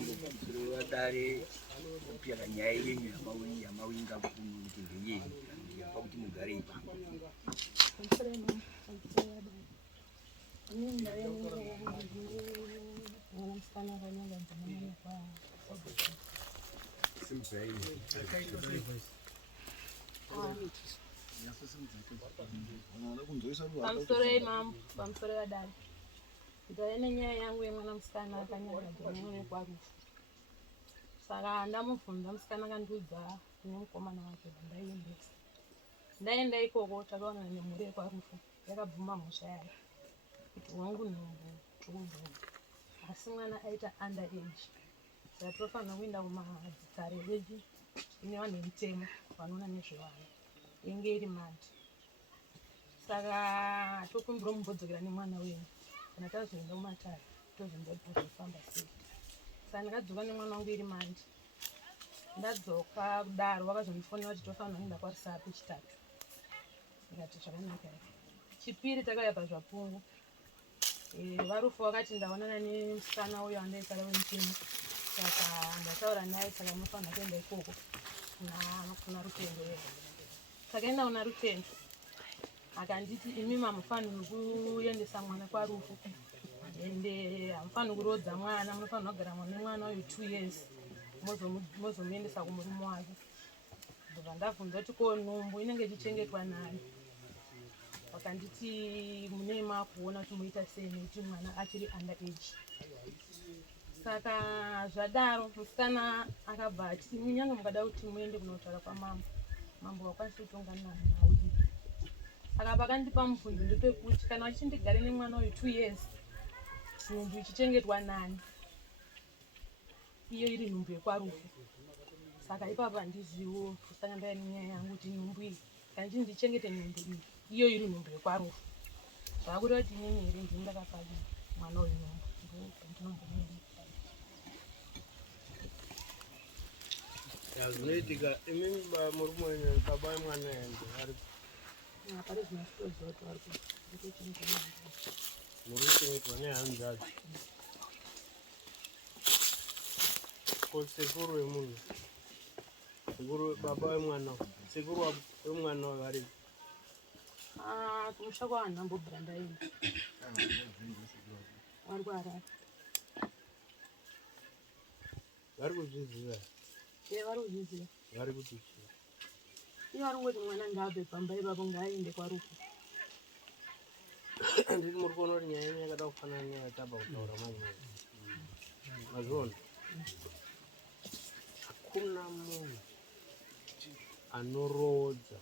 Mambo kuDare kupira nyaya yenyu yamawinga kuti ngeyenyu pakuti mugare ipapo. Pamusoro Mambo, pamusoro vaDare. Kudare nenyaya yangu yemwana musikana akanyaradzwa nemwene kwarufu. Saka ndamubvunza musikana akandiudza kune mukomana wake ndaiendesa. Ndaenda ikoko takaona nemhuri yekwarufu yakabvuma mhosva yayo kuti wangu nhumbu tukumbova. Asi mwana aita under age. Saka tofanira kuenda kumadzitare edu ine vanhu vemutemo vanoona nezvevana. Inge iri mati. Saka tokumbira mumbodzokera nemwana wenyu. Kana tazoenda kumatare tozoenda kuzofamba sei. Saka ndakadzoka nemwana wangu iri mandi. Ndadzoka kudaro vakazondifonera kuti tofanira kuenda kwaRisapi chitatu. Ndikati zvakanaka. Chipiri takauya pazvapungu. Varufu vakati ndaonana nemusikana uyo andaisara wemutemo. Saka ndataura naye saka munofanira kuenda ikoko kuna Rutendo. Takaenda kuna Rutendo. Akanditi imi mamufanira kuendesa mwana kwarufu. Ende hamufanira kurodza mwana, munofanira kugara nemwana uyu 2 years. Mozomuendesa kumurume wake. Ndobva ndabvunza kuti ko nhumbu inenge ichichengetwa nani. Vakanditi mune makuona kuti muita sei nekuti mwana achiri under age. Saka zvadaro musikana akabva ati munyange mukada kuti muende kunotaura kwaMambo. Mambo wakwanisa kutonga neNhau. Saka vakandipa mubvunzo ndepekuti kana vachindigare nemwana uyu 2 years nhumbu ichichengetwa nani. Iyo iri nhumbu yekwarufu. Saka ipapo handizivo kusanga ndaya nenyaya yangu kuti nhumbu iyi kana ndichengete nhumbu iyi iyo iri nhumbu yekwarufu. Zvakuda kuti inini here ndini ndakapa mwana uyu nhumbu ndinombomira. Zvinoitika imi murume wenyu baba wemwana ende ari Apari zvinasitoziva kuti vari kuchengetwa muri kuchengetwa nehanzi dzadzo. Ko sekuru wemunhu, sekuru baba wemwana, sekuru wemwana vari kumusha kwaNhau brandaini. Vari kuHarare. vari kuzviziva. Vari kuzviziva. Vari kuti chii? Iye vari kungoti mwana ngaabve pamba ipapo ngaaende kwarufu. Handiti muri kuona kuti nyaya yenyu yakada kufanana neyataba kutaura manje. Mazviona? Hakuna munhu anorodza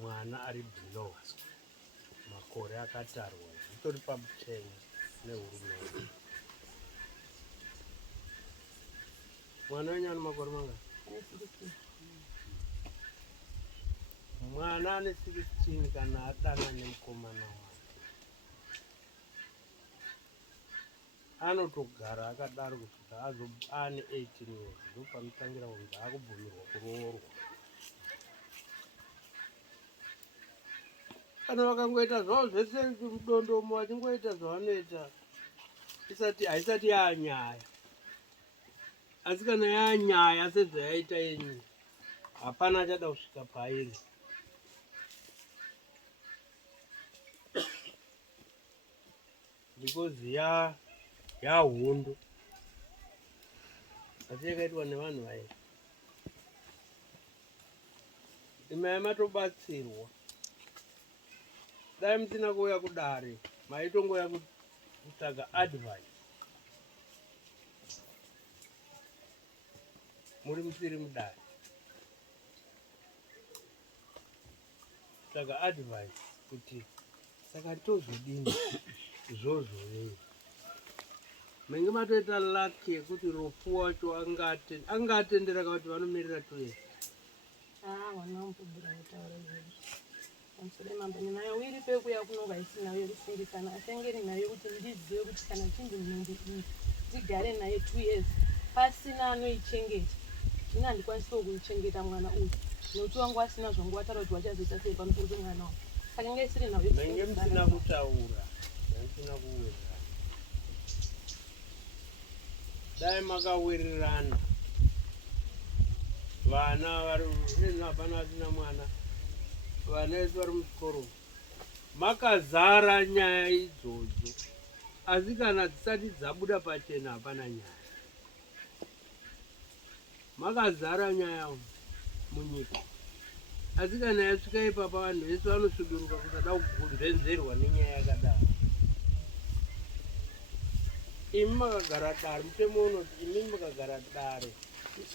mwana ari below makore akatarwa zvitori pamutemo nehurumende. Mwana wenyu ane makore mangani? Mwana ane 16 kana adana nemukomana wake anotogara akadaro kuti ane 18 years ndopanotangira kuti akubvumirwa kuroorwa. Kana vakangoita zvavo zvese mudondomo vachingoita zvavanoita haisati yaanyaya. Asi kana yaanyaya sezvayaita yenyu hapana achada kusvika pairi. Because yaHondo asi yakaitwa nevanhu vairi. Imai matobatsirwa. Dai musina kuuya kuDare maitongoya kutsvaga advice. Muri musiri muDare. Tsvaga advice kuti saka tozodini izvozvo yei. Menge matoita luck yekuti rufu wacho angatendera kuti vanomirira toyeza. Mwana wamubvira kutaura izvozvo. Pamusoro Mambo ndinayo iri pekuya kunonga isinayo yekufundisana asi angeri nayo kuti ndizive kuti kana chinzi nhumbu iyi ndigare naye 2 years pasina anoichengeta. Ini handikwanisiwo kuichengeta mwana uyu. Nokuti wangu asina zvangu wataura kuti wachazoita sei pamusoro pemwana uyu. Saka ngaisiri nayo. Menge musina kutaura. Musina kuwedza. dai makawirirana vana vari hapana vasina mwana vana vesu vari muchikoro makazara nyaya idzodzo asi kana dzisati dzabuda pachena hapana nyaya makazara nyaya munyika asi kana yasvika ipapa vanhu vese vanosvuduruka kusada kubvenzerwa nenyaya yakadaro imi makagara dare mutemo unoti imimi makagara dare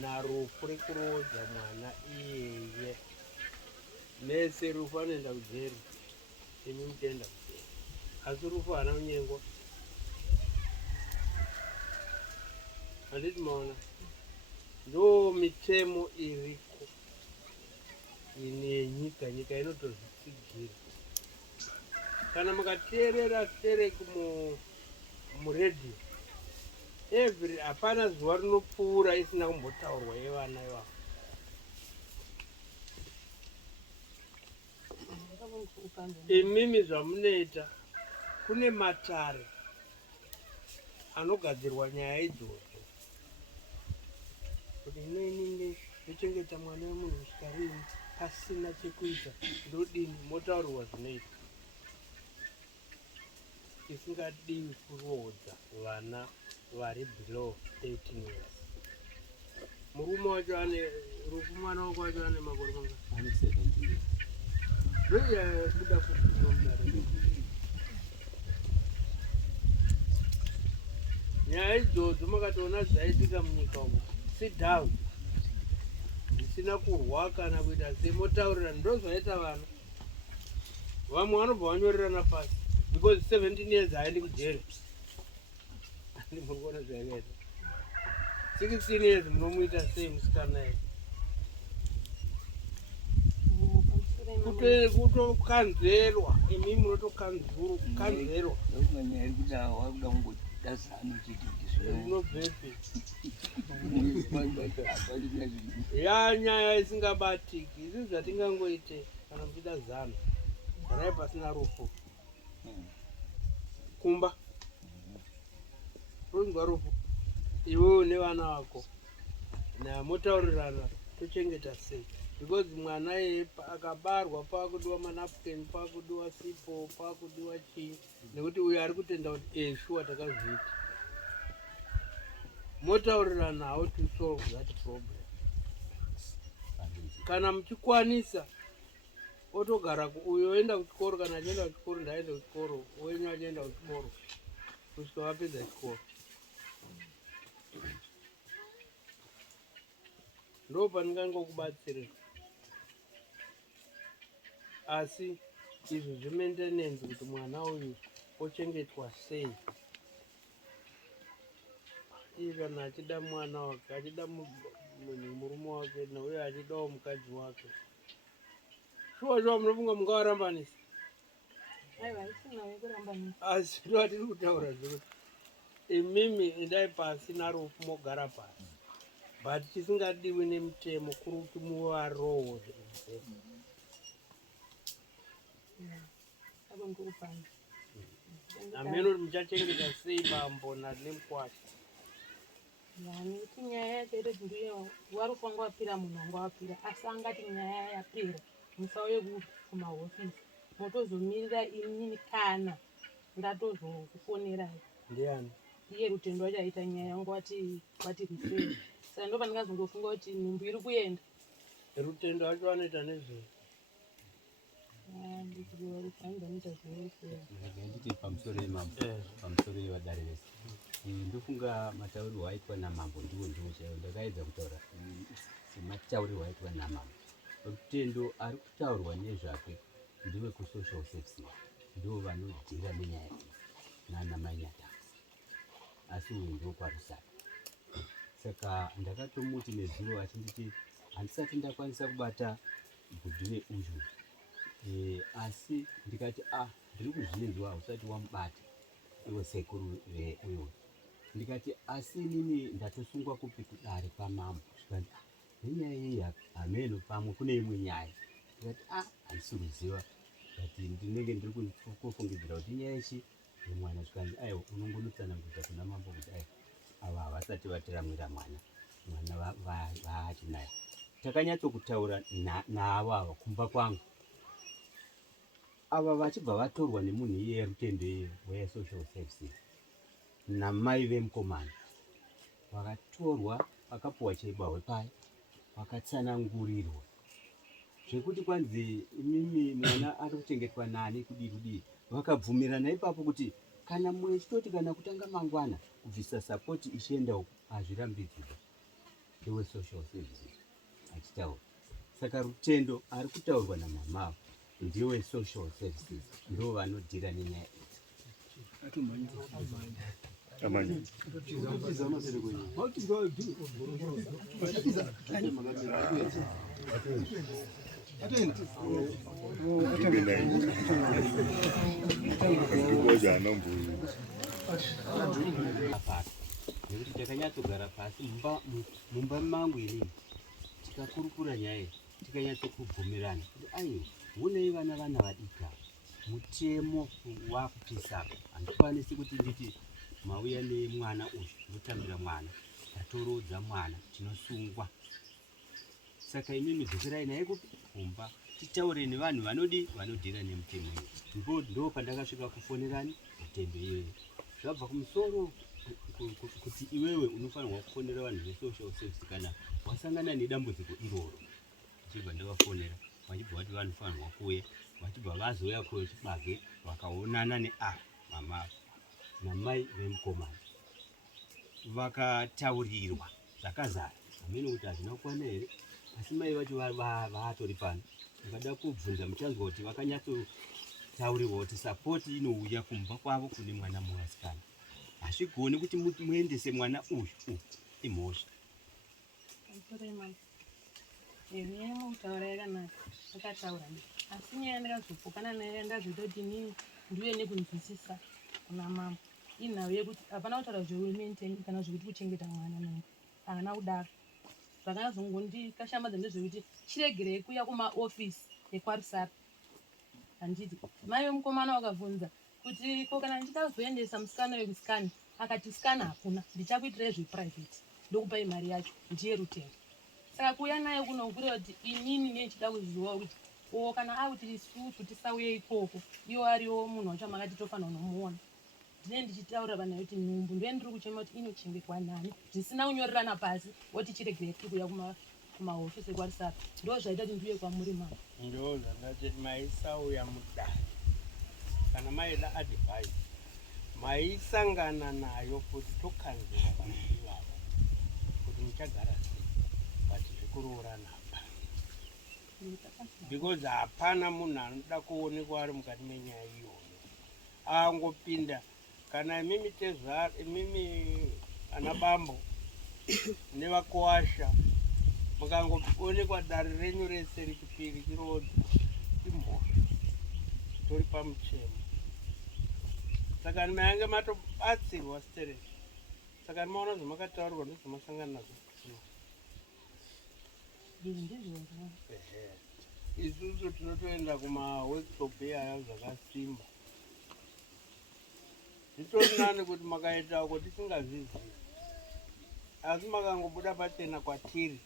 narufu rekurodza mwana iyeye mese rufu anoenda kujeri imi mutenda kujeri asi rufu hana kunyengwa handiti maona ndo mitemo iriko ine nyika inotozvitsigira kana mukateerera stereki muredhiyo every hapana zuva rinopfuura isina kumbotaurwa yevana ivavo imimi zvamunoita kune matare anogadzirwa nyaya idzodzo kuti inoinini ndochengeta mwana wemunhu kusvika rini pasina chekuita ndodini motaurirwa zvinoita isingadiwi kurodza vana vari below 18 years murume wacho ane mwana wako wacho ane makore ane 17 years ndoyabuda kunomudare nyaya idzodzo makatoona zvaitika munyika umo sit down zvisina kurwa kana kuita semotaurirana ndo zvaita vana vamwe vanobva vanyorerana pasi because 17 years haaendi kujeri ndimurikuona zvayakaita 16 years munomuita sei musikana here kutokanzerwa imi munotokanzerwa nyaya iri kuda wakuda kungodazana chiti zvinobvepi ya nyaya isingabatiki izvi zvatingangoite kana muchida zana garai pasina rufu kumba runzwa rufu iwewo nevana vako namotaurirana tochengeta sei because mwana yeye akabarwa pakudiwa manapukeni pakudiwa sipo pakudiwa chii nekuti uyo ari kutenda kuti shuwa takazviita motaurirana how to solve that problem kana muchikwanisa otogara uyo oenda kuchikoro kana achienda kuchikoro ndaenda kuchikoro wenyu achienda kuchikoro kusvika vapedza chikoro ndo pandingangokubatsira asi izvi zvementenensi kuti mwana uyu ochengetwa sei iye kana achida mwana wake achida murume wake nauye achidawo mukadzi wake shuwa shuwa munofunga mungawarambanisa asi ndo atiri kutaura zvekuti imimi endai pasi narufu mogara pasi but chisingadiwi nemutemo kuri kuti muvarowo ameno muchachengeta sei bambo nanemukwasha nekuti nyaya yacho iri ndiyo warufu wanga wapira munhu wanga wapira asi angati nyaya yapera musauye kumahofisi motozomirira inini kana ndatozokufonerai ndiani iye rutendo wacho aita nyaya yangu wati rifei saka ndo pandingazongofunga kuti nhumbu iri kuenda rutendo wacho anoita nezvei nditi pamusoro yemambo pamusoro yevadare vese ndofunga mataurirwo aitwa naMambo ndiwo chaiwo ndakaedza kutaura semataurirwo aitwa naMambo rutendo ari kutaurwa nezvake ndiwe kusocial services ndo vanodhira nenyaya idzi nana mainyatanga asi uyu ndo kwarusaka saka ndakatomuti nezuro achinditi handisati ndakwanisa kubata gudhire uyu asi ndikati ndiri kuzvinzwa usati wamubata iwe sekuru uyu ndikati asi inini ndatosungwa kupi kudare paMambo zvikati nenyaya yei hameno pamwe kune imwe nyaya ndikati handisi kuziva kati ndinenge ndiri kufungidzira kuti nyaya ichi yemwana zvikanzi aiwa unongonotsanangudza kuna Mambo kuti ava vasati vatiramwira mwana vaachinaye. Takanyatsokutaura navo ava kumba kwangu, ava vachibva vatorwa nemunhu iye rutende wesocial services namai vemukomana, vakatorwa vakapuwa chibahwe paya, vakatsanangurirwa zvekuti kwanzi imimi mwana ari kuchengetwa nani kudii, vakabvumirana ipapo kuti kana mwechitoti kana kutanga mangwana kubvisa sapoti ichienda uku hazvirambidzwa ndewe social services achitaura. Saka rutendo ari kutaurwa namamavo ndewe social services, ndo vanodhira nenyaya idzi. Nekuti takanyatsogara pasi mumba mangu inini tikakurukura nyaya tikanyatsokubvumirana kuti aiwa hunei vana vadika mutemo wakupisa handikwanisi kuti nditi mauya nemwana uyu tinotambira mwana tatorodza mwana tinosungwa. Saka imimi dzokerai naye kumba titaure nevanhu vanodhira nemutemo iyo. Ndo pandakasvika kufonerani mitembe iyoyo zvabva kumusoro kuti iwewe unofanirwa kufonera vanhu vesocial service kana wasangana nedambudziko iroro. Ndichibva ndavafonera vachibva vati vanofanirwa kuuya, vachibva vazoya kuchibage vakaonana neava mama namai vemukomana vakataurirwa zvakazara. Hamene kuti hazvina kukwana here, asi mai vacho vatori pano. Ndikada kubvunza muchanzwa kuti vakanyatsotaurirwa kuti sapoti inouya kumba kwavo kune mwana muvasikana. Hazvigoni kuti muendese mwana uyu imhosva. Mutaura yakanaka, akataura asi nyaya ndakazopokana naye ndazoita kuti inini ndiuye nekunzwisisa kuna mama inhau yekuti hapana kutaura zveumenteni kana zvekuti kuchengeta mwana nani haana kudaro. Zvakanyazongondikashamadza ndezvekuti chiregerei kuuya kumaofisi ekwarusapi. Handiti mai vemukomana vakabvunza kuti ko kana ndichida kuzoendesa musikana wekusikani, akati sikana hakuna, ndichakuitirai zveprivate ndokupai mari yacho ndiye rutendo. Saka kuuya naye kuno kureva kuti inini nechida kuziva kuti kana akuti isusu tisauye ikoko iwo ariwo munhu wacho makati tofanira kunomuona. Ndine ndichitaura vanhu kuti nhumbu ndiye ndiri kuchema kuti inochengetwa nani zvisina kunyorerana pasi woti chiregerei kuuya kumahofisi ekwarusapi. Ndo zvaita kuti ndiuye kwamuri mama. Ndo zvandati maisauya mudare kana maida advice maisangana nayo kuti tokanzira vanhu ivavo kuti muchagara sei kuti zvikuroorana apa, because hapana munhu anoda kuonekwa ari mukati menyaya iyoyo angopinda. Kana imimi tezvaro imimi ana bambo nevakuasha mukangoonekwa dare renyu rese richipiri chirodza imhosva tori pamutemo. Saka mainge matobatsirwa stereki. Saka maona zvamakataurirwa ndozvamasangana nazo. Isusu tinotoenda kumaworkshop aya zvakasimba. Zvitori nani kuti makaita uko tisingazvizivi, asi makangobuda pachena kwatiri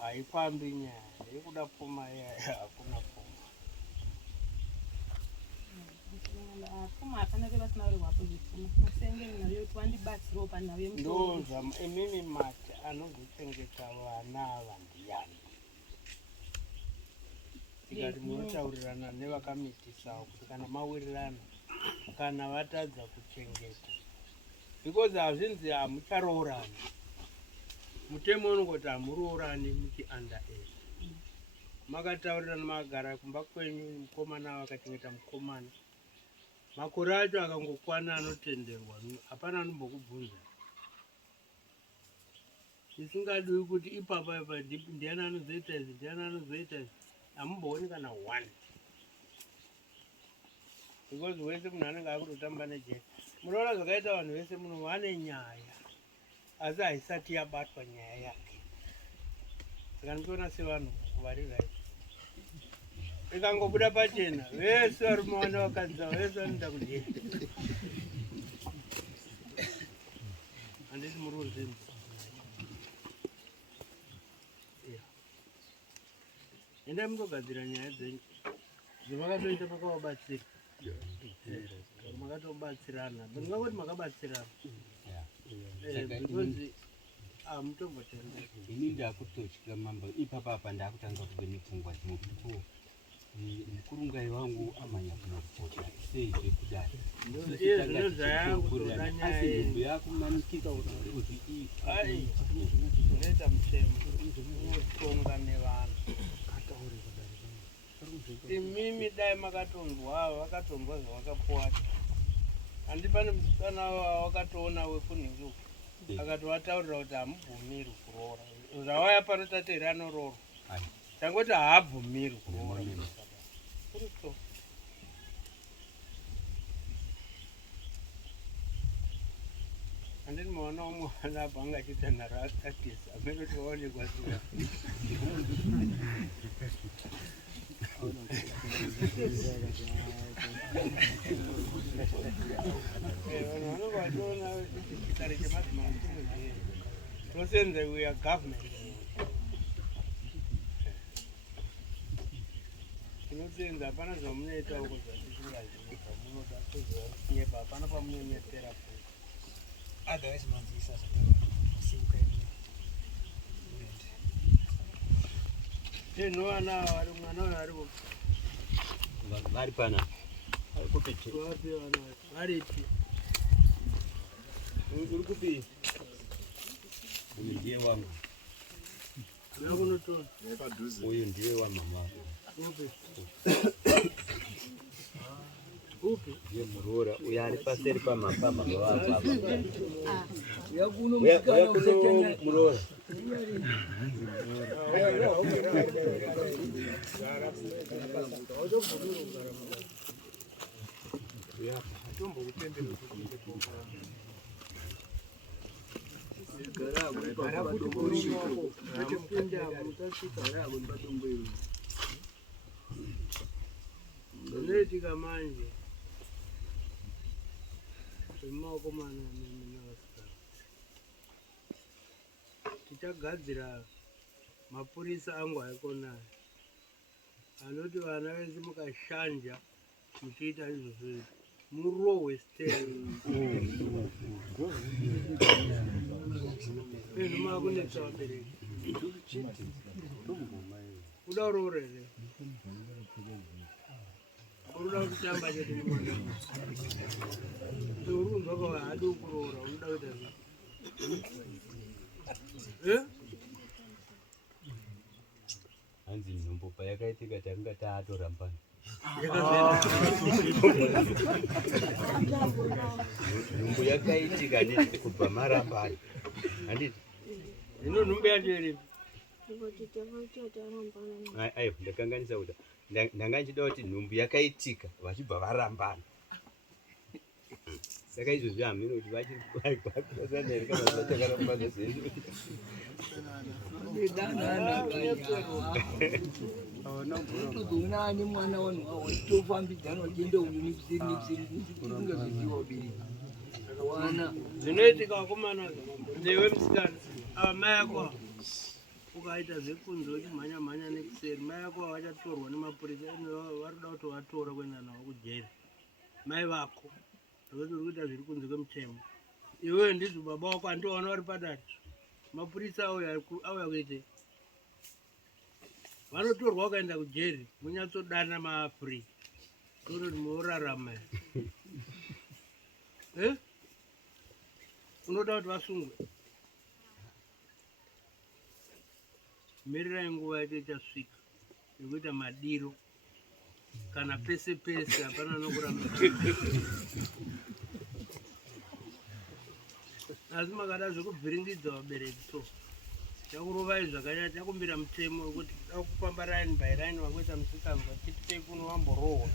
haifambi nyaya yekuda pfuma hakuna pfuma. Ndo imimi mati anozochengeta vana ava ndiyani. Tikati munotaurirana nevakamitisawo kuti kana mawirirana kana vatadza kuchengeta, because hazvinzi hamucharoorani. Mutemo unongoti hamuroorani muchi under age. Makataurirana makagara kumba kwenyu, mukomana vakachengeta mukomana, makore acho akangokwana anotenderwa, hapana anombokubvunza. Isingadiwi kuti ipapa ndiani anozoita izvi ndiani anozoita izvi, hamumbooni kana one. Because wese munhu anenge akutotamba nejeka. Munoona zvakaita vanhu vese muno vane nyaya asi haisati yabatwa nyaya yake. Saka ndichiona sevanhu vari right. Ikangobuda pachena vese varume vane vakadzi vese vanoenda kudhera. Handiti zvinhu. Endai munogadzira nyaya dzenyu zvavakatoita pakavabatsira. Makatobatsirana. Ndingangoti makabatsirana. Because mutombotenda. Ini ndakutotya mambo ipapa ndakutanga kuve nepfungwa dzinokuti mukurungai wangu amanya kunaripota sei zvekudai asi nhumbu yakumanikidza kuti unoita mutemo unotonga nevanhu. Imimi dai makatonzwa vakatonzwa zvavakapuwata handi pane musikana wakatoona wekunhingi akatovataurira kuti hamubvumiri kuroora zvawaya pano tateiri anororo tangoti haabvumiri kuroora kuriso. Handini maona umwana apa anga achiita nhara akatisa amene kuti vaonekwa sira vanhu vanonga vachiona chikare chemadzimai chimwe tosenze we are government. Tinosenza hapana zvamunoita uko zvatisingaziva munoda kuzoanyepa hapana pamunonyepera otherwise manzisa zvataasimuka nhovana vari mwana uyo vari pana vapi vana varipi uri kupi uyu ndiye wangu yakunotora uyu ndiye wamama upi ndiye muroora uyu ari paseri pamapama vavapa yakuno muroora zvinoitika manje zvemaoko mananasikana tichagadzira mapurisa angu aikonaya anoti vana vese mukashanja muchiita izvozvo murohwe steri penu makunetsa vabereki kuda uroora here unoda kutamba chete nemwana uri kunzwa kwa hadi kuroora unoda kuita hanzi nhumbu payakaitika takanga taatorambana nhumbu yakaitika nditi kubva marambana handiti ino nhumbu yacho iripi aiwa ndakanganisa kuti ndanga nchida kuti nhumbu yakaitika vachibva varambana saka izvozvi hamino kuti vachirikwasanere kana vachakarambana zvezvo tozoona ane mwana wanhu wawo tofambidzana uchienda uyu nekuseri ungazviziva ubereki wana zvinoitika vakomana newe musikana ava mai ako ukaita zvekunze uchimhanya nekuseri mai ako vachatorwa nemapurisa varikuda kuti vatora kuenda navo kujeri mai vako nokuti uri kuita zviri kunze kwemutemo iwewe ndizvo baba wako handiwaona vari padare mapurisa auya kuite vanotorwa wakaenda kujeri munyatsodana maafree tototi muorarama unoda kuti vasungwe mirirai nguva yacho ichasvika yekuita madiro kana pese pese hapana nokuramba asi makada zvekubviringidza vabereki so chakurovai zvakanyanya chakumbira mutemo wekuti akufamba raini by raini vakuita musikanzwa chititei kuno vamborohwa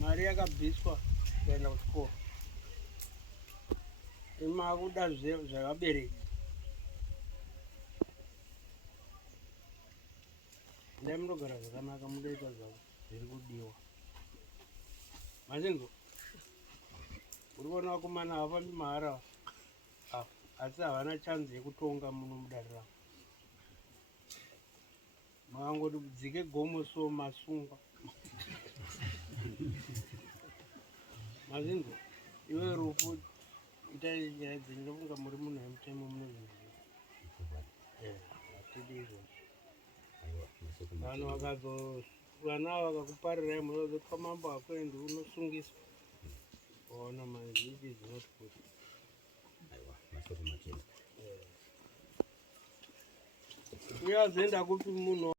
mari yakabviswa kuenda kuchikoro imakuda zvavabereki ndai munogara zvakanaka munoita zvavo zviri kudiwa machinzo uri kuona vakomana havafambi mahara asi havana chanzi yekutonga muno mudare ravo. Makangoti dzike gomo so masungwa. Mazinzo iwe rufu itai nyaya dzinofunga muri munhu wemutemo muno zvinhu hatidi izvozvo. Vanhu vana vakakuparirai munozotwa mambo akwendi unosungiswa. Ona mazvidi zvinotikuti uyazoenda kupi munhu